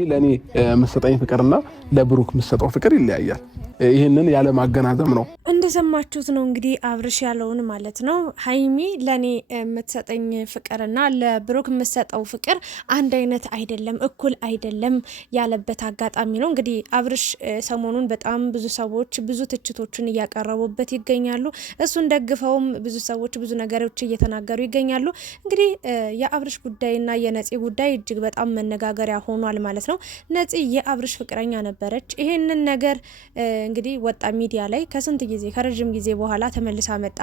ሀይሚ ለኔ መሰጠኝ ፍቅርና ለብሩክ መሰጠው ፍቅር ይለያያል። ይሄንን ያለ ማገናዘብ ነው። እንደሰማችሁት ነው እንግዲህ አብርሽ ያለውን ማለት ነው። ሀይሚ ለኔ የምትሰጠኝ ፍቅርና ለብሩክ የምትሰጠው ፍቅር አንድ አይነት አይደለም፣ እኩል አይደለም ያለበት አጋጣሚ ነው። እንግዲህ አብርሽ ሰሞኑን በጣም ብዙ ሰዎች ብዙ ትችቶችን እያቀረቡበት ይገኛሉ። እሱን ደግፈውም ብዙ ሰዎች ብዙ ነገሮች እየተናገሩ ይገኛሉ። እንግዲህ የአብርሽ ጉዳይና የነፂ ጉዳይ እጅግ በጣም መነጋገሪያ ሆኗል ማለት ነው። ነፂ የአብርሽ ፍቅረኛ ነበረች። ይሄንን ነገር እንግዲህ ወጣ ሚዲያ ላይ ከስንት ጊዜ ከረጅም ጊዜ በኋላ ተመልሳ መጣ።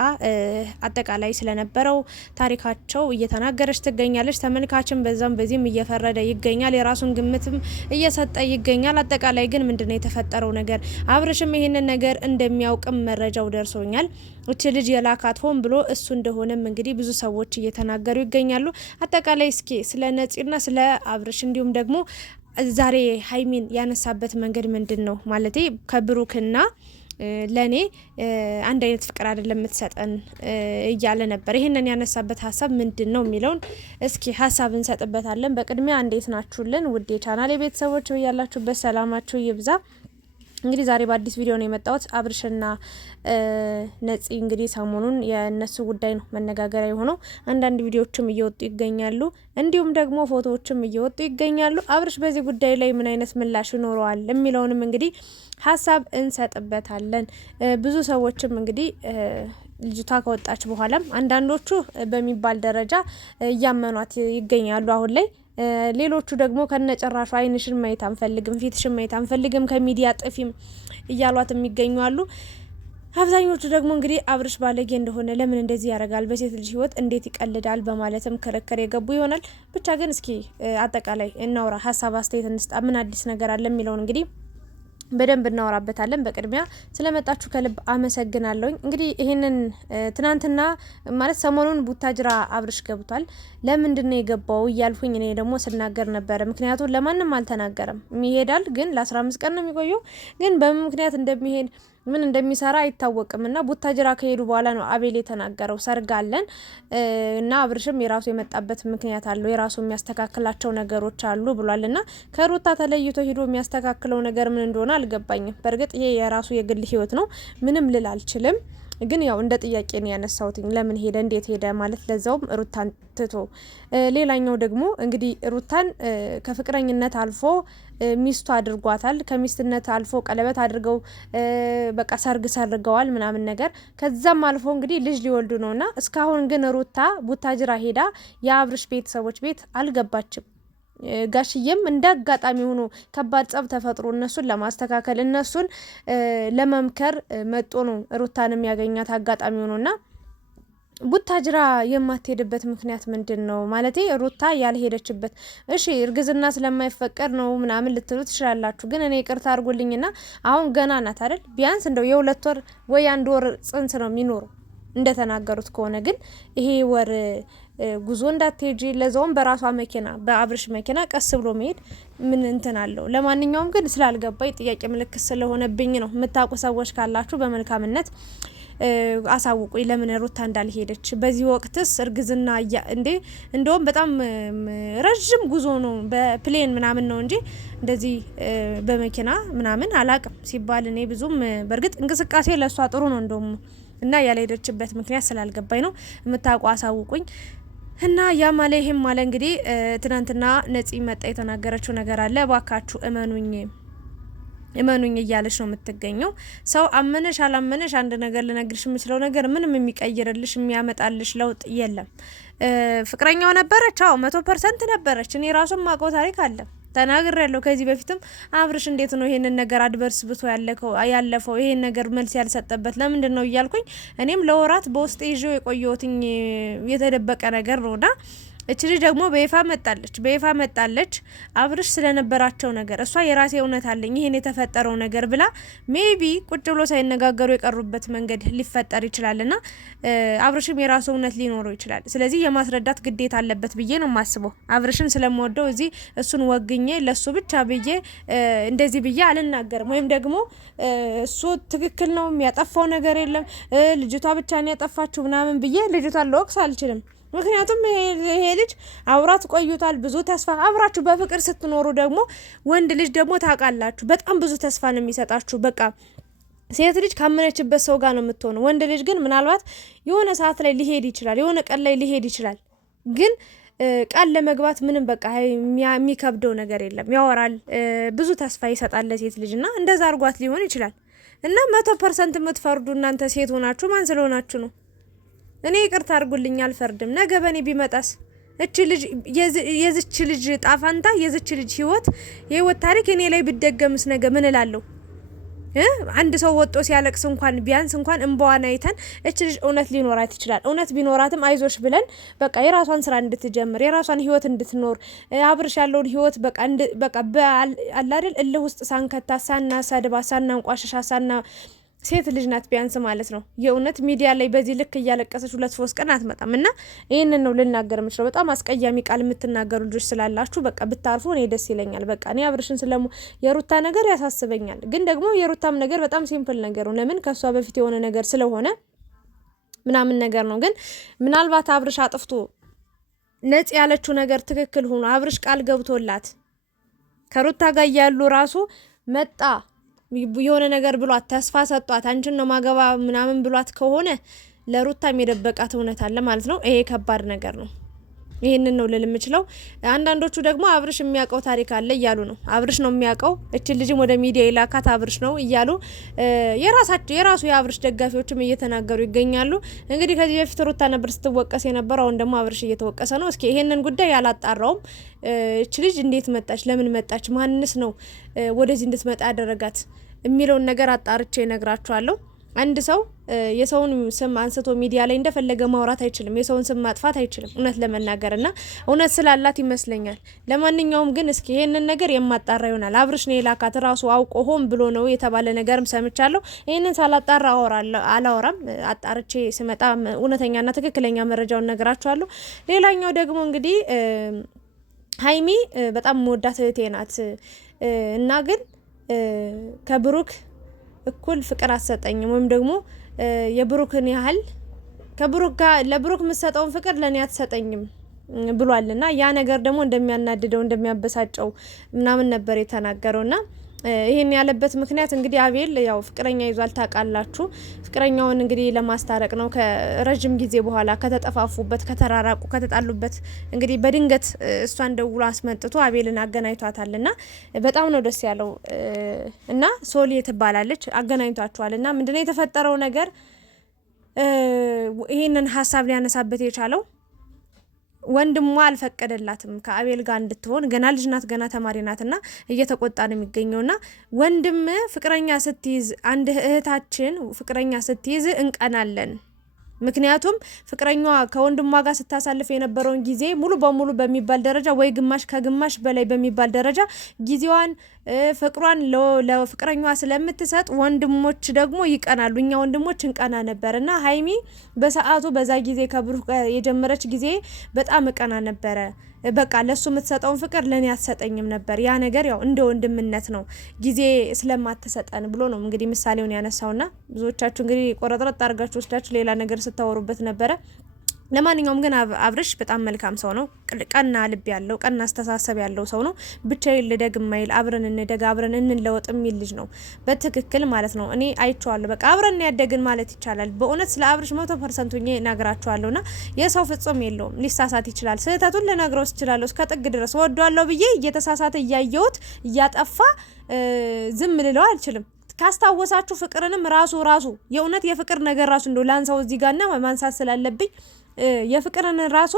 አጠቃላይ ስለነበረው ታሪካቸው እየተናገረች ትገኛለች። ተመልካችን በዛም በዚህም እየፈረደ ይገኛል፣ የራሱን ግምትም እየሰጠ ይገኛል። አጠቃላይ ግን ምንድነው የተፈጠረው ነገር? አብርሽም ይሄንን ነገር እንደሚያውቅም መረጃው ደርሶኛል። እቺ ልጅ የላካት ሆን ብሎ እሱ እንደሆነም እንግዲህ ብዙ ሰዎች እየተናገሩ ይገኛሉ። አጠቃላይ እስኪ ስለ ነፂና ስለ አብርሽ እንዲሁም ደግሞ ዛሬ ሀይሚን ያነሳበት መንገድ ምንድን ነው? ማለቴ ከብሩክና ለኔ አንድ አይነት ፍቅር አይደለም የምትሰጠን እያለ ነበር። ይሄንን ያነሳበት ሀሳብ ምንድን ነው የሚለውን እስኪ ሀሳብ እንሰጥበታለን። በቅድሚያ እንዴት ናችሁልን ውድ የቻናል የቤተሰቦች ያላችሁበት ሰላማችሁ ይብዛ። እንግዲህ ዛሬ በአዲስ ቪዲዮ ነው የመጣሁት። አብርሽና ነፂ እንግዲህ ሰሞኑን የእነሱ ጉዳይ ነው መነጋገሪያ የሆነው። አንዳንድ ቪዲዮዎችም እየወጡ ይገኛሉ፣ እንዲሁም ደግሞ ፎቶዎችም እየወጡ ይገኛሉ። አብርሽ በዚህ ጉዳይ ላይ ምን አይነት ምላሽ ይኖረዋል የሚለውንም እንግዲህ ሀሳብ እንሰጥበታለን። ብዙ ሰዎችም እንግዲህ ልጅቷ ከወጣች በኋላም አንዳንዶቹ በሚባል ደረጃ እያመኗት ይገኛሉ አሁን ላይ። ሌሎቹ ደግሞ ከነጨራሹ አይንሽን ማየት አንፈልግም፣ ፊትሽን ማየት አንፈልግም፣ ከሚዲያ ጥፊም እያሏት የሚገኙ አሉ። አብዛኞቹ ደግሞ እንግዲህ አብርሽ ባለጌ እንደሆነ ለምን እንደዚህ ያደርጋል፣ በሴት ልጅ ሕይወት እንዴት ይቀልዳል በማለትም ክርክር የገቡ ይሆናል። ብቻ ግን እስኪ አጠቃላይ እናውራ፣ ሀሳብ አስተያየት እንስጣ፣ ምን አዲስ ነገር አለ የሚለውን እንግዲህ በደንብ እናወራበታለን። በቅድሚያ ስለመጣችሁ ከልብ አመሰግናለሁኝ። እንግዲህ ይሄንን ትናንትና ማለት ሰሞኑን ቡታጅራ አብርሽ ገብቷል። ለምንድን ነው የገባው እያልኩኝ እኔ ደግሞ ስናገር ነበረ። ምክንያቱም ለማንም አልተናገረም። ይሄዳል ግን ለ15 ቀን ነው የሚቆየው። ግን በምን ምክንያት እንደሚሄድ ምን እንደሚሰራ አይታወቅም። እና ቡታጅራ ከሄዱ በኋላ ነው አቤል የተናገረው። ሰርግ አለን እና አብርሽም የራሱ የመጣበት ምክንያት አለው፣ የራሱ የሚያስተካክላቸው ነገሮች አሉ ብሏል። እና ከሩታ ተለይቶ ሄዶ የሚያስተካክለው ነገር ምን እንደሆነ አልገባኝም። በእርግጥ ይሄ የራሱ የግል ህይወት ነው፣ ምንም ልል አልችልም። ግን ያው እንደ ጥያቄ ነው ያነሳውትኝ። ለምን ሄደ፣ እንዴት ሄደ ማለት ለዛውም ሩታን ትቶ። ሌላኛው ደግሞ እንግዲህ ሩታን ከፍቅረኝነት አልፎ ሚስቱ አድርጓታል። ከሚስትነት አልፎ ቀለበት አድርገው በቃ ሰርግ ሰርገዋል ምናምን ነገር። ከዛም አልፎ እንግዲህ ልጅ ሊወልዱ ነውና እስካሁን ግን ሩታ ቡታጅራ ሄዳ የአብርሽ ቤተሰቦች ቤት አልገባችም። ጋሽዬም እንደ አጋጣሚ ሆኖ ከባድ ጸብ ተፈጥሮ እነሱን ለማስተካከል እነሱን ለመምከር መጦ ነው ሩታንም ያገኛት አጋጣሚ ሆኖና ቡታጅራ የማትሄድበት ምክንያት ምንድን ነው? ማለቴ ሩታ ያልሄደችበት እሺ እርግዝና ስለማይፈቀድ ነው ምናምን ልትሉ ትችላላችሁ። ግን እኔ ይቅርታ አድርጉልኝና አሁን ገና ናት አይደል? ቢያንስ እንደው የ2 ወር ወይ 1 ወር ጽንስ ነው የሚኖረው እንደተናገሩት ከሆነ። ግን ይሄ ወር ጉዞ እንዳትሄጂ፣ ለዛውም በራሷ መኪና በአብርሽ መኪና ቀስ ብሎ መሄድ ምን እንትን አለው? ለማንኛውም ግን ስላልገባኝ ጥያቄ ምልክት ስለሆነብኝ ነው። የምታውቁ ሰዎች ካላችሁ በመልካምነት አሳውቁኝ፣ ለምን ሩታ እንዳልሄደች። በዚህ ወቅትስ እርግዝና እንደውም በጣም ረጅም ጉዞ ነው፣ በፕሌን ምናምን ነው እንጂ እንደዚህ በመኪና ምናምን አላቅም ሲባል እኔ ብዙም በእርግጥ እንቅስቃሴ ለሷ ጥሩ ነው እንደውም እና ያልሄደችበት ምክንያት ስላልገባኝ ነው። የምታውቁ አሳውቁኝ። እና ያ ማለ ይሄም ማለ እንግዲህ ትናንትና ነፂ መጣ የተናገረችው ነገር አለ። እባካችሁ እመኑኝ እያለች ነው የምትገኘው። ሰው አመነሽ አላመነሽ አንድ ነገር ልነግርሽ የምችለው ነገር ምንም የሚቀይርልሽ የሚያመጣልሽ ለውጥ የለም። ፍቅረኛው ነበረች፣ አዎ 100% ነበረች። እኔ ራሱም ማውቀው ታሪክ አለ፣ ተናግር ያለው ከዚህ በፊትም አብርሽ እንዴት ነው ይሄንን ነገር አድበርስ ብቶ ያለፈው ይሄን ነገር መልስ ያልሰጠበት ለምንድን ነው እያልኩኝ እኔም ለወራት በውስጥ ይዤው የቆየሁትኝ የተደበቀ ነገር ነውና እቺ ልጅ ደግሞ በይፋ መጣለች። አብርሽ ስለነበራቸው ነገር እሷ የራሴ እውነት አለኝ ይሄን የተፈጠረው ነገር ብላ ሜቢ ቁጭ ብሎ ሳይነጋገሩ የቀሩበት መንገድ ሊፈጠር ይችላልና አብርሽም የራሱ እውነት ሊኖረው ይችላል። ስለዚህ የማስረዳት ግዴታ አለበት ብዬ ነው የማስበው። አብርሽን ስለምወደው እዚህ እሱን ወግኜ ለሱ ብቻ ብዬ እንደዚህ ብዬ አልናገርም። ወይም ደግሞ እሱ ትክክል ነው የሚያጠፋው ነገር የለም ልጅቷ ብቻ ነው ያጠፋችው ምናምን ብዬ ልጅቷን ለወቅስ አልችልም። ምክንያቱም ይሄ ልጅ አብራት ቆይቷል፣ ብዙ ተስፋ አብራችሁ በፍቅር ስትኖሩ ደግሞ ወንድ ልጅ ደግሞ ታውቃላችሁ በጣም ብዙ ተስፋ ነው የሚሰጣችሁ። በቃ ሴት ልጅ ካመነችበት ሰው ጋር ነው የምትሆነው። ወንድ ልጅ ግን ምናልባት የሆነ ሰዓት ላይ ሊሄድ ይችላል፣ የሆነ ቀን ላይ ሊሄድ ይችላል። ግን ቃል ለመግባት ምንም በቃ የሚከብደው ነገር የለም። ያወራል፣ ብዙ ተስፋ ይሰጣል ለሴት ልጅ እና እንደዛ አድርጓት ሊሆን ይችላል። እና 100% የምትፈርዱ እናንተ ሴት ሆናችሁ ማን ስለሆናችሁ ነው? እኔ ይቅርታ አድርጉልኝ አልፈርድም። ነገ በኔ ቢመጣስ እቺ ልጅ የዝች ልጅ ጣፋንታ የዝች ልጅ የህይወት ታሪክ እኔ ላይ ቢደገምስ ነገ ምን እላለሁ? አንድ ሰው ወጦ ሲያለቅስ እንኳን ቢያንስ እንኳን እንባዋን አይተን እቺ ልጅ እውነት ሊኖራት ይችላል፣ እውነት ቢኖራትም አይዞሽ ብለን በቃ የራሷን ስራ እንድትጀምር የራሷን ህይወት እንድትኖር አብርሽ ያለውን ህይወት በቃ አላደል እልህ ውስጥ ሳንከታ ሳናሳድባ ሳናንቋሸሻ ሴት ልጅ ናት ቢያንስ ማለት ነው። የእውነት ሚዲያ ላይ በዚህ ልክ እያለቀሰች 2-3 ቀን አትመጣም። እና ይህንን ነው ልናገር የምችለው። በጣም አስቀያሚ ቃል የምትናገሩ ልጆች ስላላችሁ በቃ ብታርፉ እኔ ደስ ይለኛል። በቃ እኔ አብርሽን የሩታ ነገር ያሳስበኛል። ግን ደግሞ የሩታም ነገር በጣም ሲምፕል ነገር ነው። ለምን ከሷ በፊት የሆነ ነገር ስለሆነ ምናምን ነገር ነው። ግን ምናልባት አብርሽ አጥፍቶ ነጽ ያለችው ነገር ትክክል ሆኖ አብርሽ ቃል ገብቶላት ከሩታ ጋር ያሉ ራሱ መጣ የሆነ ነገር ብሏት ተስፋ ሰጧት አንቺን ነው ማገባ ምናምን ብሏት ከሆነ ለሩታም የደበቃት እውነት አለ ማለት ነው። ይሄ ከባድ ነገር ነው። ይሄንን ነው ልል የምችለው። አንዳንዶቹ ደግሞ አብርሽ የሚያውቀው ታሪክ አለ እያሉ ነው። አብርሽ ነው የሚያውቀው፣ እቺ ልጅም ወደ ሚዲያ ይላካት አብርሽ ነው እያሉ የራሱ የአብርሽ ደጋፊዎችም እየተናገሩ ይገኛሉ። እንግዲህ ከዚህ በፊት ሩታ ነበር ስትወቀስ የነበረው፣ አሁን ደግሞ አብርሽ እየተወቀሰ ነው። እስኪ ይሄንን ጉዳይ ያላጣራውም እቺ ልጅ እንዴት መጣች፣ ለምን መጣች፣ ማንስ ነው ወደዚህ እንድትመጣ ያደረጋት የሚለውን ነገር አጣርቼ እነግራችኋለሁ። አንድ ሰው የሰውን ስም አንስቶ ሚዲያ ላይ እንደፈለገ ማውራት አይችልም። የሰውን ስም ማጥፋት አይችልም እውነት ለመናገርና እውነት ስላላት ይመስለኛል። ለማንኛውም ግን እስኪ ይሄንን ነገር የማጣራ ይሆናል። አብርሽ ነው የላካት ራሱ አውቆ ሆን ብሎ ነው የተባለ ነገርም ሰምቻለሁ። ይሄንን ሳላጣራ አላወራም። አጣርቼ ስመጣ እውነተኛና ትክክለኛ መረጃውን ነግራችኋለሁ። ሌላኛው ደግሞ እንግዲህ ሀይሚ በጣም መወዳት እህቴ ናት እና ግን ከብሩክ እኩል ፍቅር አትሰጠኝም ወይም ደግሞ የብሩክን ያህል ከብሩክ ጋር ለብሩክ የምትሰጠውን ፍቅር ለኔ አትሰጠኝም ብሏልና ያ ነገር ደግሞ እንደሚያናድደው እንደሚያበሳጨው ምናምን ነበር የተናገረውና ይሄን ያለበት ምክንያት እንግዲህ አቤል ያው ፍቅረኛ ይዟል ታውቃላችሁ። ፍቅረኛውን እንግዲህ ለማስታረቅ ነው ከረጅም ጊዜ በኋላ ከተጠፋፉበት ከተራራቁ ከተጣሉበት እንግዲህ በድንገት እሷን ደውሎ አስመጥቶ አቤልን አገናኝቷታልና በጣም ነው ደስ ያለው። እና ሶሊ ትባላለች አገናኝቷቸዋልና ምንድነው የተፈጠረው ነገር ይሄንን ሀሳብ ሊያነሳበት የቻለው ወንድሟ አልፈቀደላትም ከአቤል ጋር እንድትሆን። ገና ልጅ ናት፣ ገና ተማሪ ናትና እየተቆጣ ነው የሚገኘውና ወንድም ፍቅረኛ ስትይዝ አንድ እህታችን ፍቅረኛ ስትይዝ እንቀናለን። ምክንያቱም ፍቅረኛዋ ከወንድሟ ጋር ስታሳልፍ የነበረውን ጊዜ ሙሉ በሙሉ በሚባል ደረጃ ወይ ግማሽ ከግማሽ በላይ በሚባል ደረጃ ጊዜዋን ፍቅሯን ለፍቅረኛዋ ስለምትሰጥ ወንድሞች ደግሞ ይቀናሉ። እኛ ወንድሞች እንቀና ነበርና ሀይሚ በሰዓቱ በዛ ጊዜ ከብሩክ የጀመረች ጊዜ በጣም እቀና ነበረ። በቃ ለሱ የምትሰጠውን ፍቅር ለኔ አትሰጠኝም ነበር። ያ ነገር ያው እንደ ወንድምነት ነው ጊዜ ስለማትሰጠን ብሎ ነው እንግዲህ ምሳሌውን ያነሳውና ብዙዎቻችሁ እንግዲህ ቆረጥረጥ አድርጋችሁ ወስዳችሁ ሌላ ነገር ስታወሩበት ነበረ። ለማንኛውም ግን አብርሽ በጣም መልካም ሰው ነው። ቀና ልብ ያለው ቀና አስተሳሰብ ያለው ሰው ነው። ብቻዬን ልደግ ማይል አብረን እንደግ አብረን እንለወጥ የሚል ልጅ ነው በትክክል ማለት ነው። እኔ አይቼዋለሁ። በቃ አብረን ያደግን ማለት ይቻላል። በእውነት ስለ አብርሽ 100% ነግራችኋለሁና የሰው ፍጹም የለውም። ሊሳሳት ይችላል። ስህተቱን ልነግረው እችላለሁ እስከ ጥግ ድረስ ወዷለሁ ብዬ እየተሳሳተ እያየሁት እያጠፋ ዝም ልለው አልችልም። ካስታወሳችሁ ፍቅርንም ራሱ የእውነት የፍቅር ነገር ራሱ እንደው ላንሳው እዚህ ጋርና ማንሳት ስላለብኝ የፍቅርን ራሱ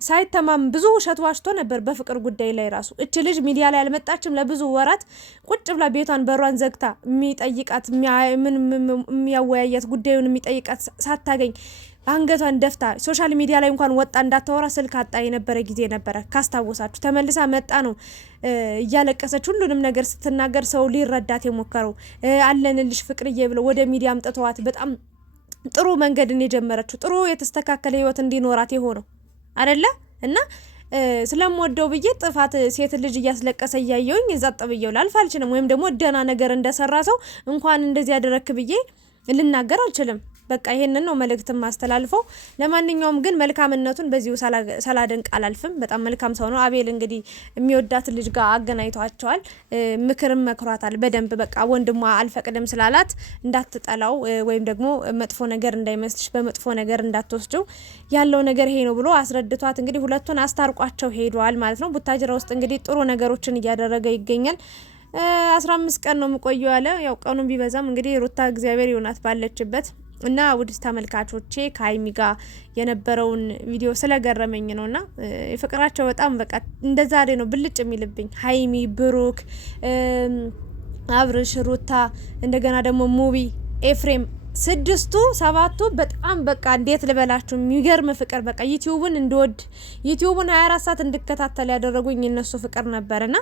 ሳይተማም ብዙ ውሸት ዋሽቶ ነበር በፍቅር ጉዳይ ላይ ራሱ። እች ልጅ ሚዲያ ላይ አልመጣችም ለብዙ ወራት ቁጭ ብላ ቤቷን በሯን ዘግታ የሚጠይቃት የሚያወያያት ጉዳዩን የሚጠይቃት ሳታገኝ አንገቷን ደፍታ ሶሻል ሚዲያ ላይ እንኳን ወጣ እንዳታወራ ስልክ አጣ የነበረ ጊዜ ነበረ። ካስታወሳችሁ ተመልሳ መጣ ነው እያለቀሰች ሁሉንም ነገር ስትናገር ሰው ሊረዳት የሞከረው አለንልሽ ፍቅርዬ ብሎ ወደ ሚዲያ አምጥተዋት በጣም ጥሩ መንገድን የጀመረችው ጥሩ የተስተካከለ ህይወት እንዲኖራት የሆነው አይደለ እና ስለምወደው ብዬ ጥፋት ሴት ልጅ እያስለቀሰ እያየውኝ ዛጥ ብዬው ላልፍ አልችልም። ወይም ደግሞ ደና ነገር እንደሰራ ሰው እንኳን እንደዚህ ያደረክ ብዬ ልናገር አልችልም። በቃ ይሄንን ነው መልእክት ማስተላልፈው። ለማንኛውም ግን መልካምነቱን በዚሁ ሳላደንቅ አላልፍም። በጣም መልካም ሰው ነው። አቤል እንግዲህ የሚወዳት ልጅ ጋር አገናኝቷቸዋል። ምክርም መክሯታል በደንብ በቃ ወንድሟ አልፈቅድም ስላላት እንዳትጠላው ወይም ደግሞ መጥፎ ነገር እንዳይመስልሽ በመጥፎ ነገር እንዳትወስጂው ያለው ነገር ይሄ ነው ብሎ አስረድቷት እንግዲህ ሁለቱን አስታርቋቸው ሄዷል ማለት ነው። ቡታጅራ ውስጥ እንግዲህ ጥሩ ነገሮችን እያደረገ ይገኛል። 15 ቀን ነው የምቆየው ያለ ያው ቀኑን ቢበዛም እንግዲህ ሩታ እግዚአብሔር ይሆናት ባለችበት እና ውድ ተመልካቾቼ ከሀይሚ ጋር የነበረውን ቪዲዮ ስለገረመኝ ነውና የፍቅራቸው በጣም በቃ እንደዛ ነው ብልጭ የሚልብኝ ሀይሚ፣ ብሩክ፣ አብርሽ፣ ሩታ እንደገና ደግሞ ሙቢ፣ ኤፍሬም 6ቱ 7ቱ በጣም በቃ እንዴት ልበላችሁ የሚገርም ፍቅር በቃ ዩቲዩብን እንድወድ ዩቲዩብን 24 ሰዓት እንድከታተል ያደረጉኝ እነሱ ፍቅር ነበርና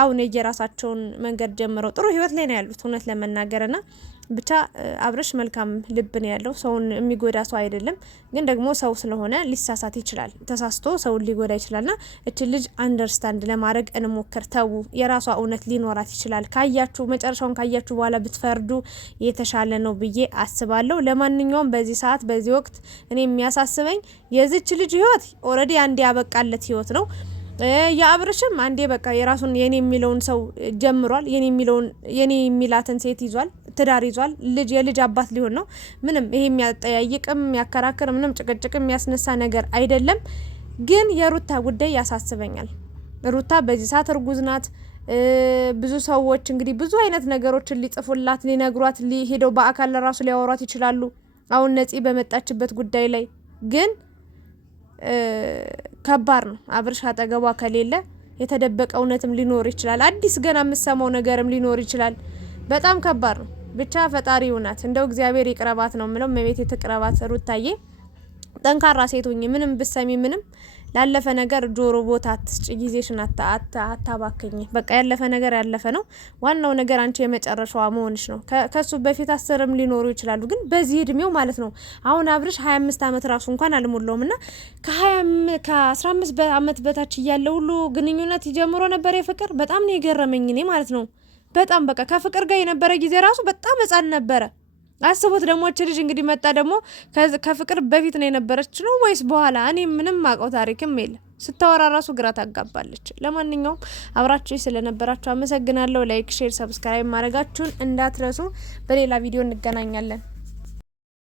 አሁን የየራሳቸውን መንገድ ጀምረው ጥሩ ህይወት ላይ ነው ያሉት እውነት ለመናገርና ብቻ አብርሽ መልካም ልብ ነው ያለው። ሰውን የሚጎዳ ሰው አይደለም፣ ግን ደግሞ ሰው ስለሆነ ሊሳሳት ይችላል። ተሳስቶ ሰውን ሊጎዳ ይችላልና እቺ ልጅ አንደርስታንድ ለማድረግ እንሞክር። ተው የራሷ እውነት ሊኖራት ይችላል። ካያችሁ መጨረሻውን ካያችሁ በኋላ ብትፈርዱ የተሻለ ነው ብዬ አስባለሁ። ለማንኛውም በዚህ ሰዓት በዚህ ወቅት እኔ የሚያሳስበኝ የዚች ልጅ ህይወት ኦሬዲ አንዴ ያበቃለት ህይወት ነው። የአብርሽም አንዴ በቃ የራሱን የኔ የሚለውን ሰው ጀምሯል። የኔ የሚላትን ሴት ይዟል፣ ትዳር ይዟል፣ የልጅ አባት ሊሆን ነው። ምንም ይሄ የሚያጠያይቅም የሚያከራክር ምንም ጭቅጭቅም የሚያስነሳ ነገር አይደለም። ግን የሩታ ጉዳይ ያሳስበኛል። ሩታ በዚህ ሰዓት እርጉዝ ናት። ብዙ ሰዎች እንግዲህ ብዙ አይነት ነገሮችን ሊጽፉላት፣ ሊነግሯት፣ ሄደው በአካል ለራሱ ሊያወሯት ይችላሉ። አሁን ነፂ በመጣችበት ጉዳይ ላይ ግን ከባድ ነው። አብርሽ አጠገቧ ከሌለ የተደበቀ እውነትም ሊኖር ይችላል። አዲስ ገና የምሰማው ነገርም ሊኖር ይችላል። በጣም ከባድ ነው። ብቻ ፈጣሪ ይሁናት። እንደው እግዚአብሔር ይቅረባት ነው የምለው። መቤት የተቅረባት ሩታዬ ጠንካራ ሴት ሁኚ። ምንም ብሰሚ ምንም ላለፈ ነገር ጆሮ ቦታ አትስጪ። ጊዜሽን አታባክኝ። በቃ ያለፈ ነገር ያለፈ ነው። ዋናው ነገር አንቺ የመጨረሻዋ መሆንሽ ነው። ከሱ በፊት 10ም ሊኖሩ ይችላሉ፣ ግን በዚህ እድሜው ማለት ነው። አሁን አብርሽ 25 ዓመት ራሱ እንኳን አልሞላውምና ከ15 ዓመት በታች እያለ ሁሉ ግንኙነት ጀምሮ ነበር የፍቅር። በጣም ነው የገረመኝ እኔ ማለት ነው። በጣም በቃ ከፍቅር ጋር የነበረ ጊዜ ራሱ በጣም ህጻን ነበረ። አስቡት ደግሞ እቺ ልጅ እንግዲህ መጣ ደግሞ ከፍቅር በፊት ነው የነበረች ነው ወይስ በኋላ? እኔ ምንም ማቀው ታሪክም የለም። ስታወራ ራሱ ግራ ታጋባለች። ለማንኛውም አብራችሁ ስለነበራችሁ አመሰግናለሁ። ላይክ፣ ሼር፣ ሰብስክራይብ ማድረጋችሁን እንዳትረሱ። በሌላ ቪዲዮ እንገናኛለን።